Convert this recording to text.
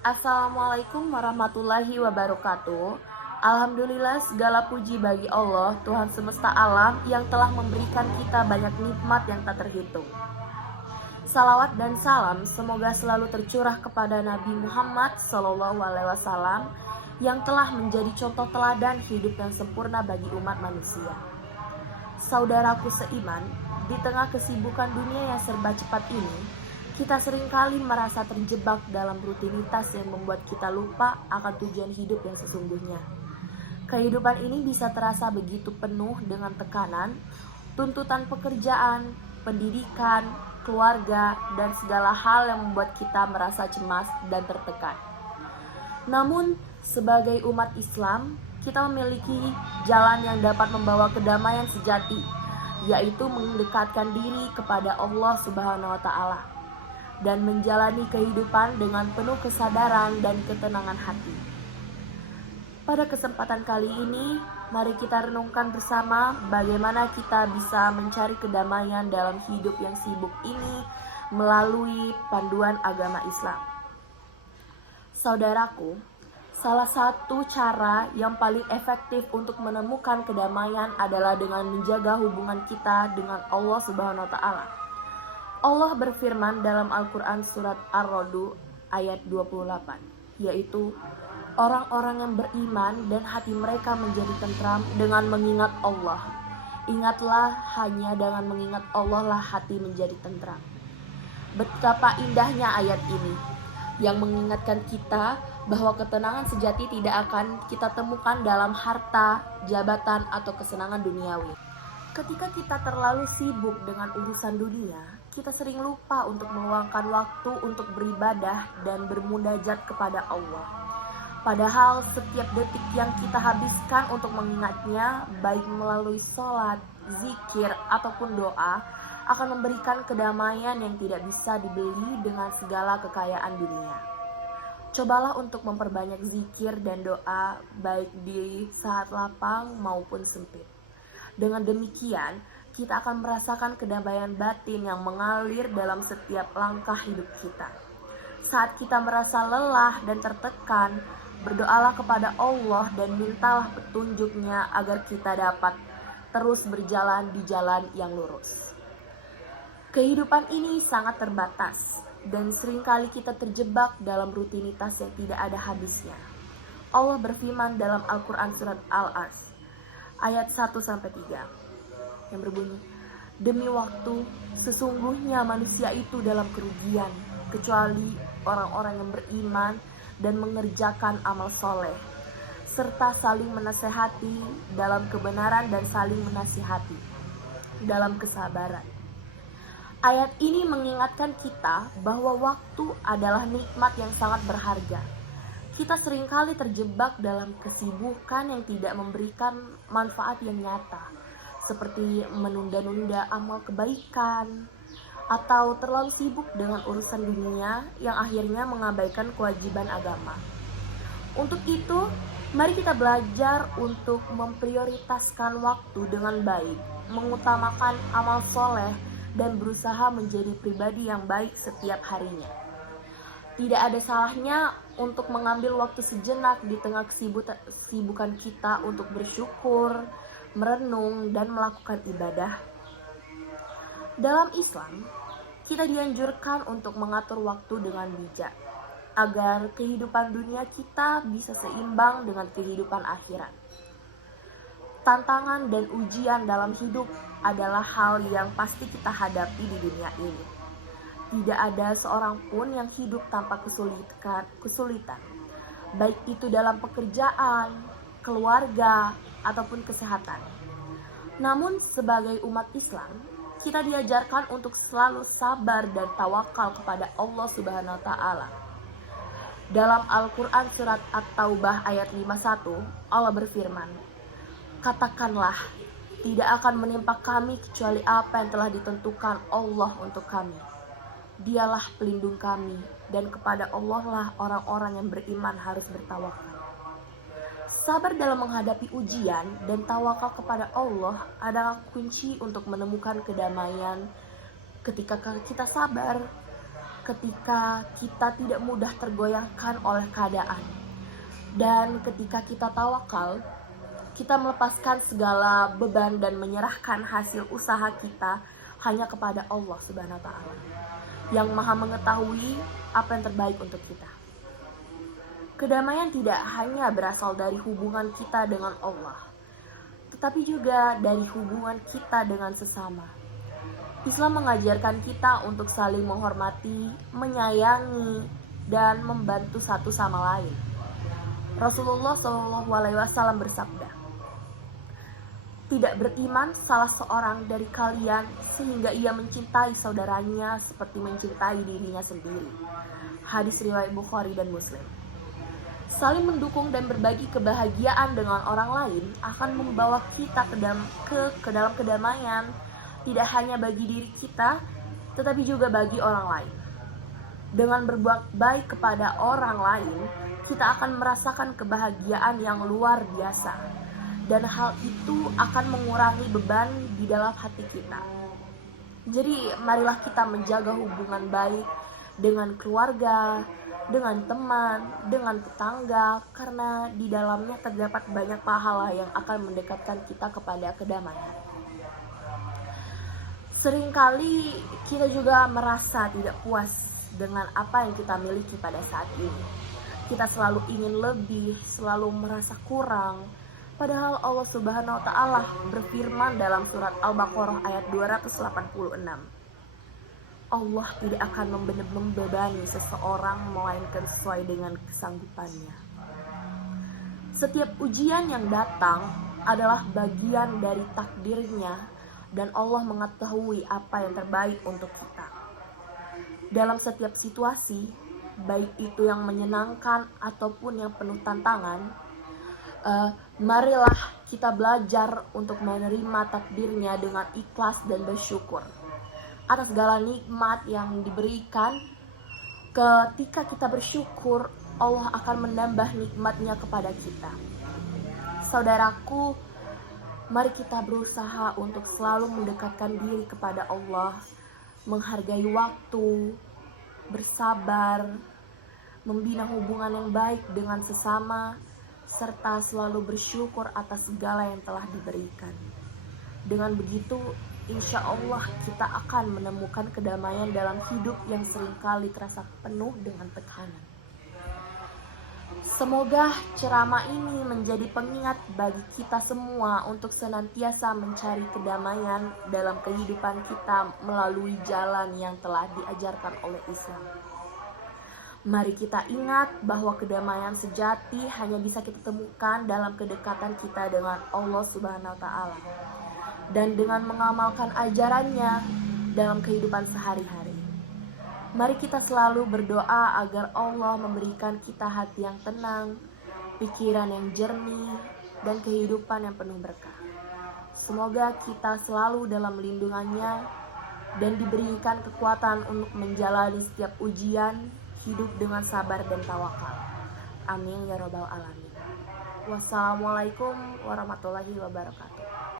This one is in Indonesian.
Assalamualaikum warahmatullahi wabarakatuh. Alhamdulillah segala puji bagi Allah, Tuhan semesta alam yang telah memberikan kita banyak nikmat yang tak terhitung. Salawat dan salam semoga selalu tercurah kepada Nabi Muhammad SAW yang telah menjadi contoh teladan hidup yang sempurna bagi umat manusia. Saudaraku seiman, di tengah kesibukan dunia yang serba cepat ini, kita seringkali merasa terjebak dalam rutinitas yang membuat kita lupa akan tujuan hidup yang sesungguhnya. Kehidupan ini bisa terasa begitu penuh dengan tekanan, tuntutan pekerjaan, pendidikan, keluarga, dan segala hal yang membuat kita merasa cemas dan tertekan. Namun, sebagai umat Islam, kita memiliki jalan yang dapat membawa kedamaian sejati, yaitu mendekatkan diri kepada Allah Subhanahu wa Ta'ala dan menjalani kehidupan dengan penuh kesadaran dan ketenangan hati. Pada kesempatan kali ini, mari kita renungkan bersama bagaimana kita bisa mencari kedamaian dalam hidup yang sibuk ini melalui panduan agama Islam. Saudaraku, salah satu cara yang paling efektif untuk menemukan kedamaian adalah dengan menjaga hubungan kita dengan Allah Subhanahu wa Ta'ala. Allah berfirman dalam Al-Quran surat Ar-Ra'd ayat 28, yaitu orang-orang yang beriman dan hati mereka menjadi tentram dengan mengingat Allah. Ingatlah, hanya dengan mengingat Allah lah hati menjadi tentram. Betapa indahnya ayat ini yang mengingatkan kita bahwa ketenangan sejati tidak akan kita temukan dalam harta, jabatan, atau kesenangan duniawi. Ketika kita terlalu sibuk dengan urusan dunia, kita sering lupa untuk meluangkan waktu untuk beribadah dan bermunajat kepada Allah. Padahal setiap detik yang kita habiskan untuk mengingatnya, baik melalui sholat, zikir, ataupun doa, akan memberikan kedamaian yang tidak bisa dibeli dengan segala kekayaan dunia. Cobalah untuk memperbanyak zikir dan doa, baik di saat lapang maupun sempit. Dengan demikian, kita akan merasakan kedamaian batin yang mengalir dalam setiap langkah hidup kita. Saat kita merasa lelah dan tertekan, berdoalah kepada Allah dan mintalah petunjuknya agar kita dapat terus berjalan di jalan yang lurus. Kehidupan ini sangat terbatas dan seringkali kita terjebak dalam rutinitas yang tidak ada habisnya. Allah berfirman dalam Al-Quran surat Al-As ayat 1-3 yang berbunyi, demi waktu, sesungguhnya manusia itu dalam kerugian, kecuali orang-orang yang beriman dan mengerjakan amal soleh, serta saling menasehati dalam kebenaran dan saling menasihati dalam kesabaran. Ayat ini mengingatkan kita bahwa waktu adalah nikmat yang sangat berharga. Kita seringkali terjebak dalam kesibukan yang tidak memberikan manfaat yang nyata, seperti menunda-nunda amal kebaikan, atau terlalu sibuk dengan urusan dunia yang akhirnya mengabaikan kewajiban agama. Untuk itu, mari kita belajar untuk memprioritaskan waktu dengan baik, mengutamakan amal soleh, dan berusaha menjadi pribadi yang baik setiap harinya. Tidak ada salahnya untuk mengambil waktu sejenak di tengah kesibukan kita untuk bersyukur, merenung, dan melakukan ibadah. Dalam Islam, kita dianjurkan untuk mengatur waktu dengan bijak, agar kehidupan dunia kita bisa seimbang dengan kehidupan akhirat. Tantangan dan ujian dalam hidup adalah hal yang pasti kita hadapi di dunia ini. Tidak ada seorang pun yang hidup tanpa kesulitan, baik itu dalam pekerjaan, keluarga, ataupun kesehatan. Namun sebagai umat Islam, kita diajarkan untuk selalu sabar dan tawakal kepada Allah Subhanahu wa Ta'ala. Dalam Al-Quran surat At-Taubah ayat 51, Allah berfirman, katakanlah, tidak akan menimpa kami kecuali apa yang telah ditentukan Allah untuk kami. Dialah pelindung kami, dan kepada Allah lah orang-orang yang beriman harus bertawakal. Sabar dalam menghadapi ujian dan tawakal kepada Allah adalah kunci untuk menemukan kedamaian. Ketika kita sabar, ketika kita tidak mudah tergoyahkan oleh keadaan. Dan ketika kita tawakal, kita melepaskan segala beban dan menyerahkan hasil usaha kita hanya kepada Allah Subhanahu wa taala yang Maha mengetahui apa yang terbaik untuk kita. Kedamaian tidak hanya berasal dari hubungan kita dengan Allah, tetapi juga dari hubungan kita dengan sesama. Islam mengajarkan kita untuk saling menghormati, menyayangi, dan membantu satu sama lain. Rasulullah SAW bersabda, "Tidak beriman salah seorang dari kalian sehingga ia mencintai saudaranya seperti mencintai dirinya sendiri." Hadis riwayat Bukhari dan Muslim. Saling mendukung dan berbagi kebahagiaan dengan orang lain akan membawa kita ke dalam kedamaian, tidak hanya bagi diri kita, tetapi juga bagi orang lain. Dengan berbuat baik kepada orang lain, kita akan merasakan kebahagiaan yang luar biasa. Dan hal itu akan mengurangi beban di dalam hati kita. Jadi marilah kita menjaga hubungan baik dengan keluarga, dengan teman, dengan tetangga, karena di dalamnya terdapat banyak pahala yang akan mendekatkan kita kepada kedamaian. Seringkali kita juga merasa tidak puas dengan apa yang kita miliki pada saat ini. Kita selalu ingin lebih, selalu merasa kurang. Padahal Allah Subhanahu wa taala berfirman dalam surat Al-Baqarah ayat 286. Allah tidak akan membebani seseorang melainkan sesuai dengan kesanggupannya. Setiap ujian yang datang adalah bagian dari takdirnya dan Allah mengetahui apa yang terbaik untuk kita. Dalam setiap situasi, baik itu yang menyenangkan ataupun yang penuh tantangan, marilah kita belajar untuk menerima takdirnya dengan ikhlas dan bersyukur atas segala nikmat yang diberikan. Ketika kita bersyukur, Allah akan menambah nikmatnya kepada kita. Saudaraku, mari kita berusaha untuk selalu mendekatkan diri kepada Allah, menghargai waktu, bersabar, membina hubungan yang baik dengan sesama, serta selalu bersyukur atas segala yang telah diberikan. Dengan begitu, insya Allah kita akan menemukan kedamaian dalam hidup yang seringkali terasa penuh dengan tekanan. Semoga ceramah ini menjadi pengingat bagi kita semua untuk senantiasa mencari kedamaian dalam kehidupan kita melalui jalan yang telah diajarkan oleh Islam. Mari kita ingat bahwa kedamaian sejati hanya bisa kita temukan dalam kedekatan kita dengan Allah Subhanahu wa taala dan dengan mengamalkan ajarannya dalam kehidupan sehari-hari. Mari kita selalu berdoa agar Allah memberikan kita hati yang tenang, pikiran yang jernih, dan kehidupan yang penuh berkah. Semoga kita selalu dalam lindungannya dan diberikan kekuatan untuk menjalani setiap ujian, hidup dengan sabar dan tawakal. Amin ya rabbal alamin. Wassalamualaikum warahmatullahi wabarakatuh.